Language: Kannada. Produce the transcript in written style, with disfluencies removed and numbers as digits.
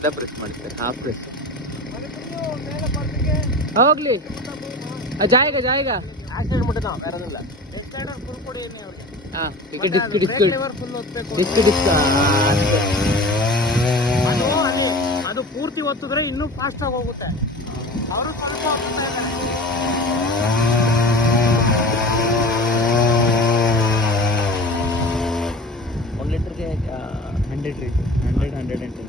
ಅರ್ಧ ಪ್ರೆಸ್ ಮಾಡ್ತಾರೆ, ಹಾಫ್ ಪ್ರೆಸ್. ಹೋಗ್ಲಿ ಜಾಯಿಗ ಜಾಯಿಗ ಆಕ್ಸಿಡೆಂಟ್ ಮುಟ್ಟಿದ ಬೇರೆ ಇಲ್ಲ. ಫುಲ್ ಕೊಡಿ ಹಾಂ ಈಗ ಡಿಸ್ಕ್ ಡಿಸ್ಕ್ ಡಿಸ್ಕ್ ಡಿಸ್ಕ್ ಅದು ಪೂರ್ತಿ ಒತ್ತಿದ್ರೆ ಇನ್ನೂ ಫಾಸ್ಟ್ ಆಗಿ ಹೋಗುತ್ತೆ. ಅವರು ಸ್ವಲ್ಪ ಹೋಗ್ತಾ ಇದ್ದಾರೆ. 1 ಲೀಟರ್ಗೆ 100 110